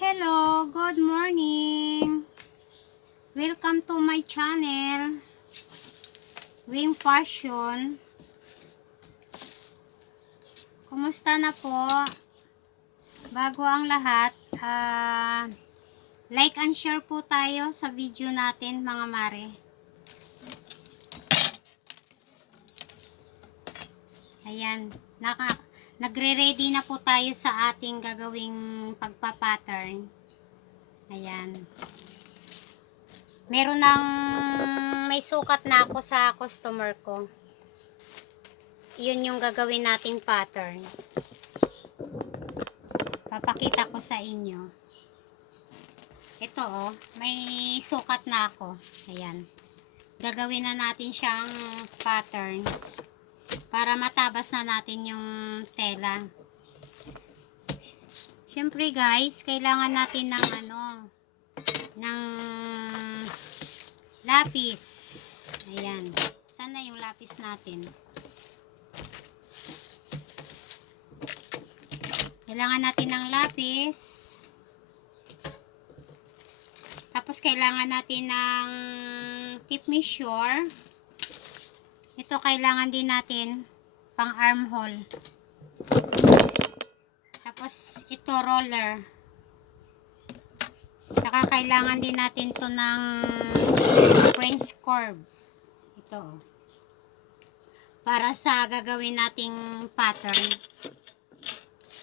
Hello, good morning. Welcome to my channel, Wing Fashion. Kumusta na po? Bago ang lahat, like and share po tayo sa video natin mga mare. Ayan, nagre-ready na po tayo sa ating gagawing pagpa-pattern. Ayan. Meron ng may sukat na ako sa customer ko. Yun yung gagawin nating pattern. Papakita ko sa inyo. Ito oh, may sukat na ako. Ayan. Gagawin na natin siyang pattern para matabas na natin yung tela. Siyempre guys, kailangan natin ng ng lapis. Ayan. Saan na yung lapis natin? Kailangan natin ng lapis. Tapos kailangan natin ng tip measure. Ito kailangan din natin pang armhole. Tapos ito roller. Saka kailangan din natin to ng French curve. Ito. Para sa gagawin nating pattern.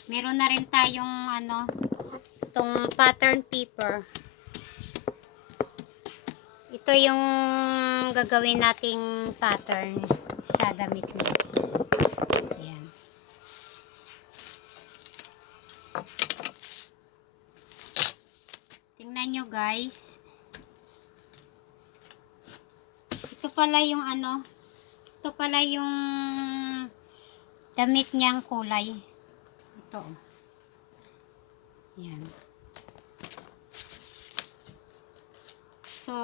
Meron na rin tayong itong pattern paper. Ito yung gagawin nating pattern sa damit niya. Ayan. Tingnan nyo guys. Ito pala yung ito pala yung damit niyang kulay. Ito. Ayan. So,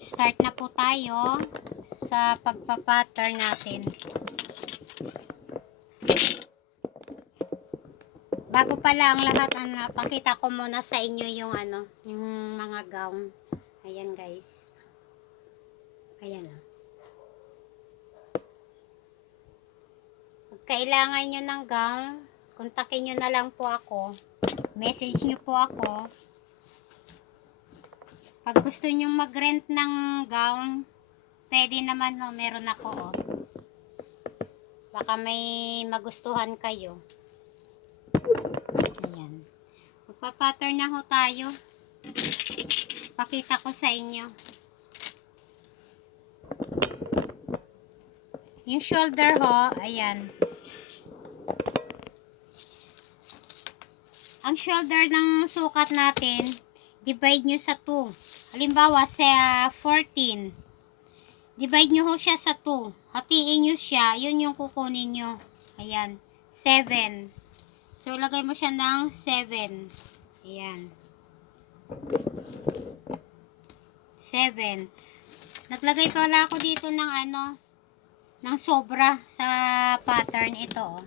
start na po tayo sa pagpa-pattern natin. Bago pala ang lahat, pakita ko muna sa inyo yung yung mga gown. Ayan guys. Ayan. Pag kailangan nyo ng gown, kontakin nyo na lang po ako. Message nyo po ako. Pag gusto nyo mag-rent ng gown, pwede naman meron ako Baka may magustuhan kayo. Ayan. Magpa-pattern na ho tayo. Pakita ko sa inyo. Yung shoulder ho, ayan. Ang shoulder ng sukat natin, divide nyo sa 2. Halimbawa, sa 14. Divide nyo ho siya sa 2. Hatiin nyo siya. Yun yung kukunin nyo. Ayan. 7. So, lagay mo siya ng 7. Ayan. 7. Naglagay pala ako dito ng ng sobra sa pattern ito.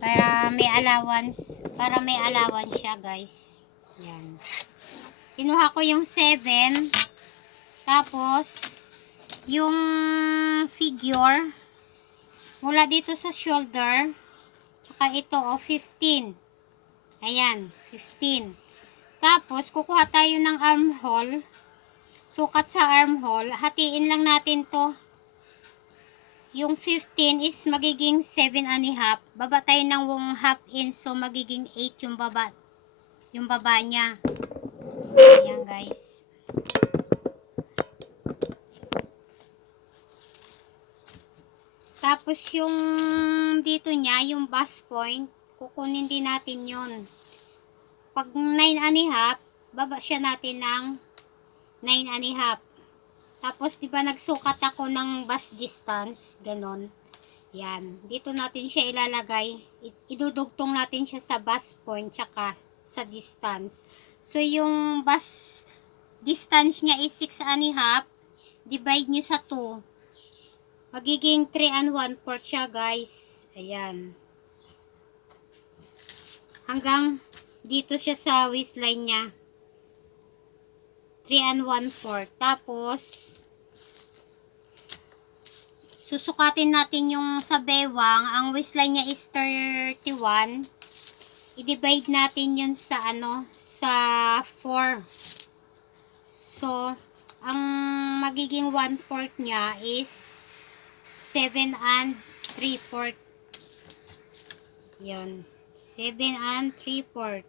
Para may allowance. Para may allowance siya, guys. Ayan. Kinuha ko yung 7. Tapos, yung figure, mula dito sa shoulder, tsaka ito, 15. Ayan, 15. Tapos, kukuha tayo ng armhole. Sukat sa armhole. Hatiin lang natin to. Yung 15 is magiging 7.5. Baba tayo ng 1/2 inch. So, magiging 8 yung baba. Yung baba niya. Ayan guys. Tapos yung dito niya, yung bust point, kukunin din natin yun. Pag 9.5, baba siya natin ng 9.5. Tapos diba nagsukat ako ng bust distance, ganon. Yan. Dito natin siya ilalagay. Idudugtong natin siya sa bust point tsaka sa distance. So, yung bust distance niya is 6.5. Divide nyo sa 2. Magiging 3 1/4 siya, guys. Ayan. Hanggang dito siya sa waistline niya. 3 and 1/4. Tapos, susukatin natin yung sa bewang. Ang waistline niya is 31. I-divide natin yun sa sa 4. So, ang magiging 1/4 niya is 7 and 3/4. Yun. 7 and 3/4.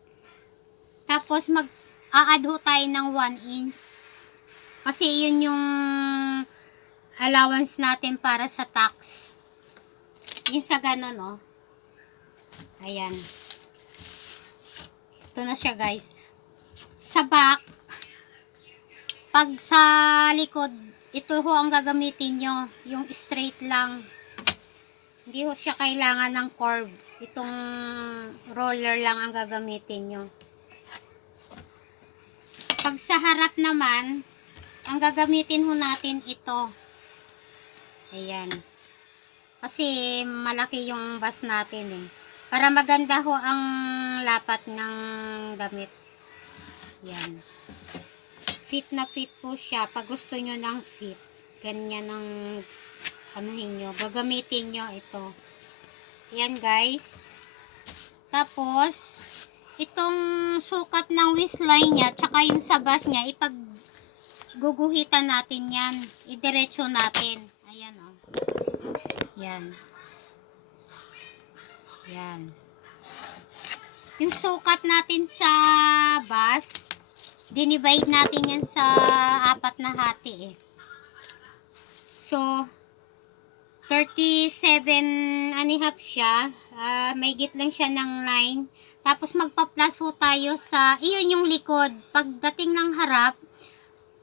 Tapos, mag-a-add ho tayo ng 1 inch. Kasi yun yung allowance natin para sa tax. Yung sa ganun, oh. Ayan. Ito na siya, guys. Sa back, pag sa likod, ito ho ang gagamitin nyo. Yung straight lang. Hindi ho siya kailangan ng curve. Itong roller lang ang gagamitin nyo. Pag sa harap naman, ang gagamitin ho natin ito. Ayan. Kasi malaki yung bust natin eh. Para maganda ho ang lapat ng damit. Yan. Fit na fit po siya. Pag gusto nyo ng fit, ganyan ang anuhin nyo. Gagamitin nyo ito. Yan guys. Tapos, itong sukat ng waistline niya, tsaka yung sa bust niya, guguhitan natin yan. Idiretso natin. Ayan o. Yan. Yan. Yung sukat natin sa bust, dinivide natin yan sa 4 na hati eh. So, 37 and a half siya. May git lang siya ng 9. Tapos magpa-plus ho tayo sa, iyon yung likod. Pagdating ng harap,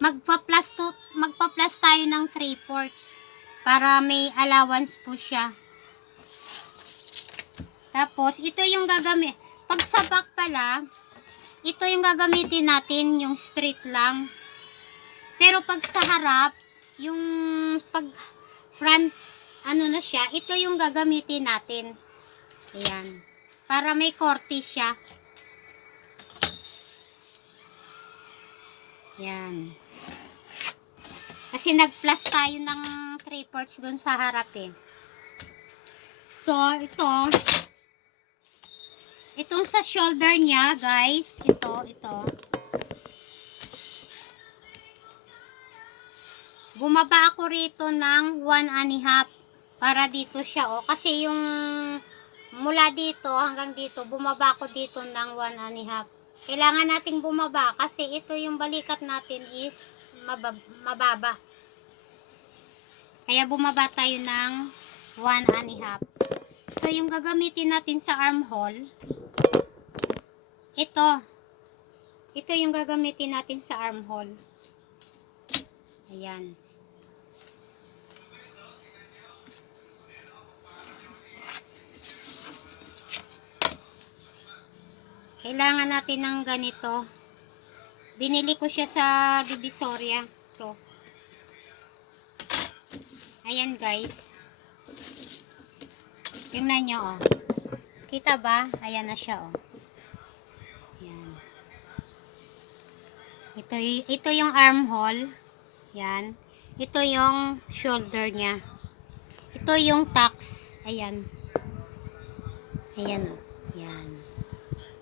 magpa-plus tayo ng 3/4 para may allowance po siya. Tapos, ito yung gagamit. Pag sa back pala, ito yung gagamitin natin, yung straight lang. Pero pag sa harap, yung pag front, na siya, ito yung gagamitin natin. Ayan. Para may korte siya. Ayan. Kasi nag-plus tayo ng 3/4 doon sa harap eh. So, itong sa shoulder niya, guys, ito. Bumaba ako rito ng 1 and a half para dito siya, oh. Kasi yung mula dito hanggang dito, bumaba ako dito ng 1 and a half. Kailangan nating bumaba kasi ito yung balikat natin is mababa. Kaya bumaba tayo ng 1 and a half. So, yung gagamitin natin sa armhole, ito yung gagamitin natin sa armhole. Ayan. Kailangan natin ng ganito. Binili ko siya sa Divisoria. Ito. Ayan guys. Tingnan nyo oh. Kita ba? Ayan na siya oh. Ayan. Ito yung armhole. Yan. Ito yung shoulder niya. Ito yung tax. Ayan. Ayan oh. Yan.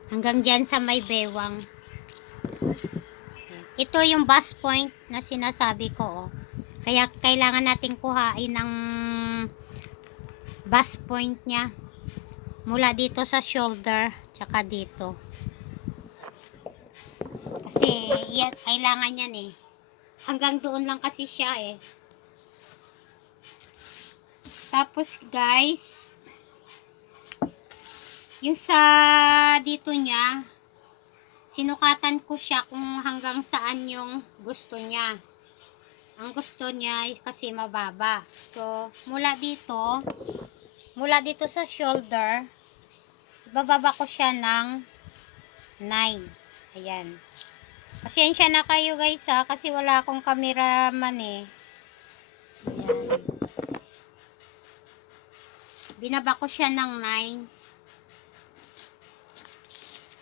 Hanggang dyan sa may bewang. Ito yung bust point na sinasabi ko oh. Kaya kailangan natin kuhain ng bust point niya. Mula dito sa shoulder, tsaka dito. Kasi yan, kailangan yan eh. Hanggang doon lang kasi siya eh. Tapos guys, yung sa dito niya, sinukatan ko siya kung hanggang saan yung gusto niya. Ang gusto niya kasi mababa. So, mula dito sa shoulder, bababa ko siya ng 9. Ayan. Pasensya na kayo guys ha, kasi wala akong cameraman eh. Ayan. Binaba ko siya ng 9.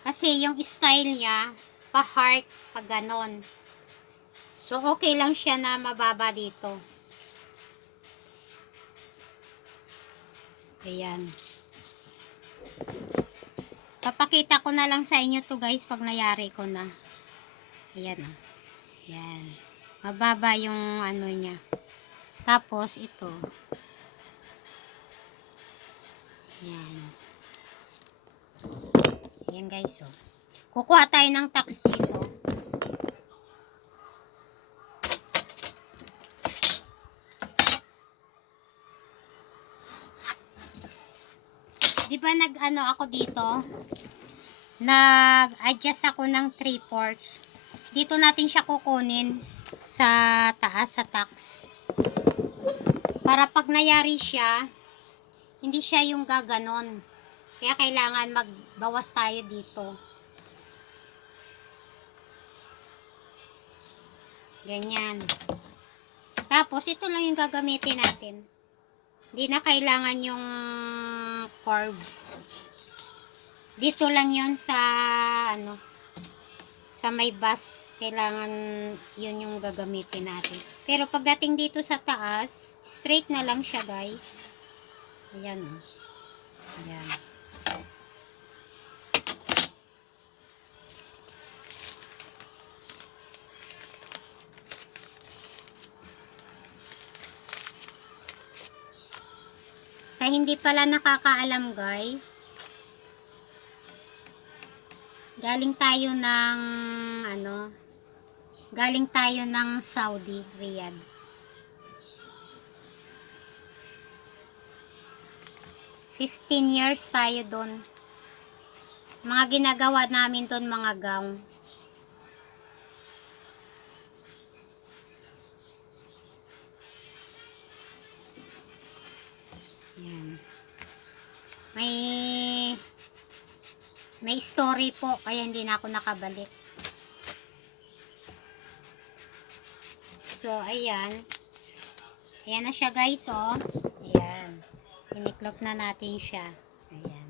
Kasi yung style niya, pa-heart, pa ganon. So, okay lang siya na mababa dito. Ayan. Papakita ko na lang sa inyo to guys pag nayari ko na. Ayan o. Ayan. Mababa yung ano niya. Tapos ito. Ayan. Ayan guys o. Kukuha tayo ng tax dito. Di ba nag-ano ako dito? Nag-adjust ako ng 3/4. Dito natin siya kukunin sa taas sa tax. Para pag nayari siya, hindi siya yung gaganon. Kaya kailangan magbawas tayo dito. Ganyan. Tapos ito lang yung gagamitin natin. Hindi na kailangan yung curve. Dito lang yun sa ano, sa may bus. Kailangan yun yung gagamitin natin. Pero pagdating dito sa taas, straight na lang siya guys. Ayan o. Ayan. Sa hindi pala nakakaalam guys, galing tayo ng ano, galing tayo ng Saudi, Riyadh. "15 years tayo doon. Mga ginagawa namin doon mga gown. Yan. May story po kaya hindi na ako nakabalik. So ayan. Ayan na siya guys oh. Ayan. Iniklop na natin siya. Ayan.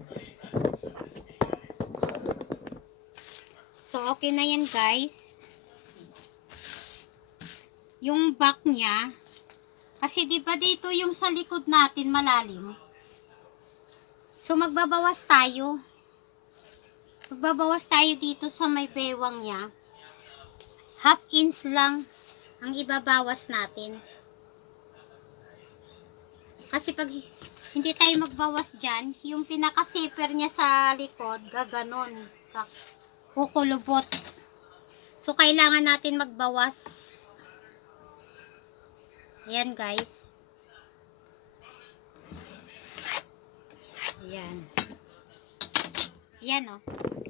So okay na yan guys. Yung back niya, kasi di ba dito yung sa likod natin malalim. So magbabawas tayo. Magbabawas tayo dito sa may bewang niya. 1/2 inch lang ang ibabawas natin. Kasi pag hindi tayo magbawas dyan, yung pinaka-zipper niya sa likod, gaganon. Kukulubot. So kailangan natin magbawas. Ayan guys. Ayan. Ayan o.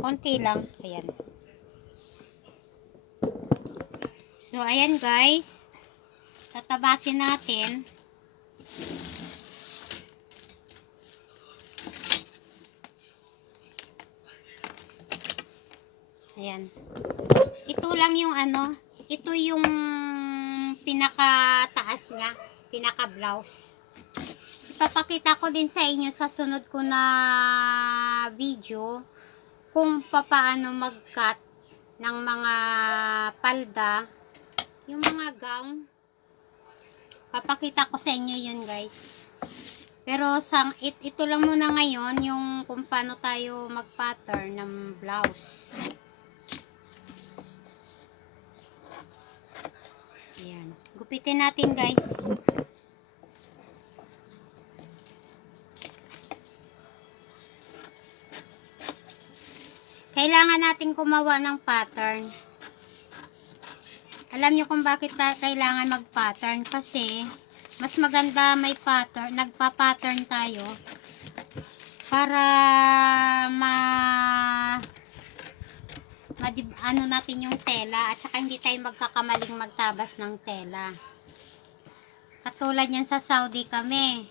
Konti lang. Ayan. So ayan guys. Tatabasin natin. Ayan. Ito lang yung ano. Ito yung pinaka-taas niya. Pinaka-blouse. Ipapakita ko din sa inyo sa sunod ko na video kung paano mag-cut ng mga palda, yung mga gown. Papakita ko sa inyo yun guys. Pero ito lang muna ngayon yung kung paano tayo mag-pattern ng blouse. Ayan. Gupitin natin guys. Kailangan natin gumawa ng pattern. Alam nyo kung bakit kailangan mag-pattern? Kasi mas maganda may pattern, nagpa-pattern tayo para ano natin yung tela at saka hindi tayo magkakamaling magtabas ng tela. Katulad yan sa Saudi kami.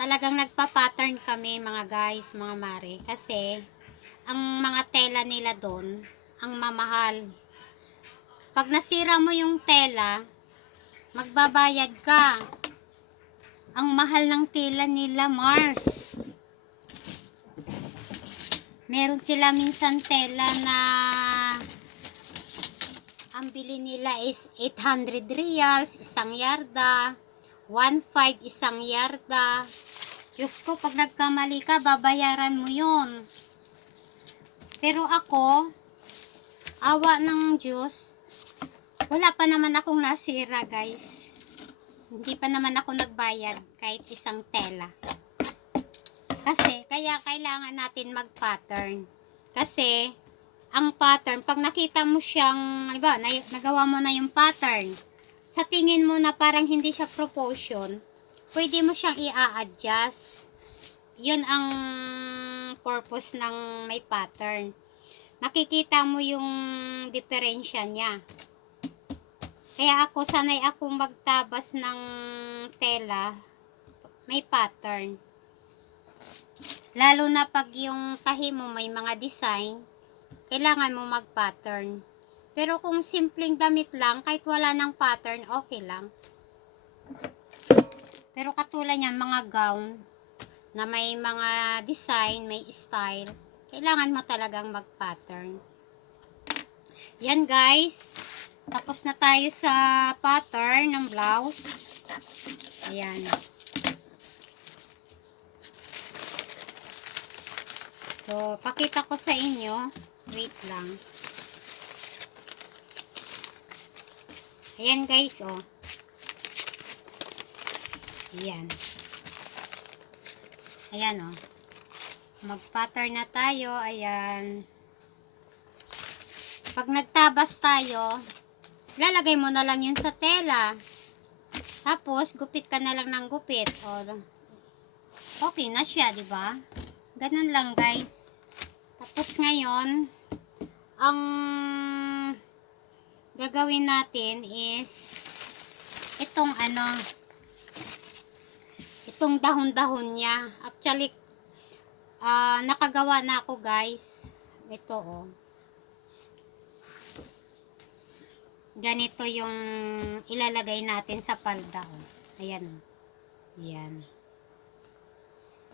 Talagang nagpa-pattern kami mga guys, mga mare. Kasi ang mga tela nila doon, ang mamahal. Pag nasira mo yung tela, magbabayad ka. Ang mahal ng tela nila, Mars. Meron sila minsan tela na ang bili nila is 800 reals, isang yarda, 1.5 isang yarda. Diyos ko, pag nagkamali ka, babayaran mo yun. Pero ako, awa ng Diyos, wala pa naman akong nasira, guys. Hindi pa naman ako nagbayad kahit isang tela. Kasi, kaya kailangan natin mag-pattern. Kasi, ang pattern, pag nakita mo siyang, diba, nagawa mo na yung pattern, sa tingin mo na parang hindi siya proportion, pwede mo siyang i-adjust. Yun ang purpose ng may pattern. Nakikita mo yung diferensya niya. Kaya ako, sanay akong magtabas ng tela, may pattern. Lalo na pag yung tahi mo may mga design, kailangan mo mag-pattern. Pero kung simpleng damit lang, kahit wala ng pattern, okay lang. Pero katulad yan, mga gown, na may mga design, may style, kailangan mo talagang mag-pattern. Yan guys, tapos na tayo sa pattern ng blouse. Ayan. So, pakita ko sa inyo. Wait lang. Ayan guys, oh. Ayan. Ayan, oh. Mag-pattern na tayo. Ayan. Pag nagtabas tayo, lalagay mo na lang yun sa tela. Tapos, gupit ka na lang ng gupit. O, okay na siya, di ba? Ganun lang, guys. Tapos ngayon, ang gagawin natin is itong itong dahon-dahon niya. Actually, nakagawa na ako, guys. Ito, oh. Ganito yung ilalagay natin sa palda, oh. Ayan, oh. Ayan.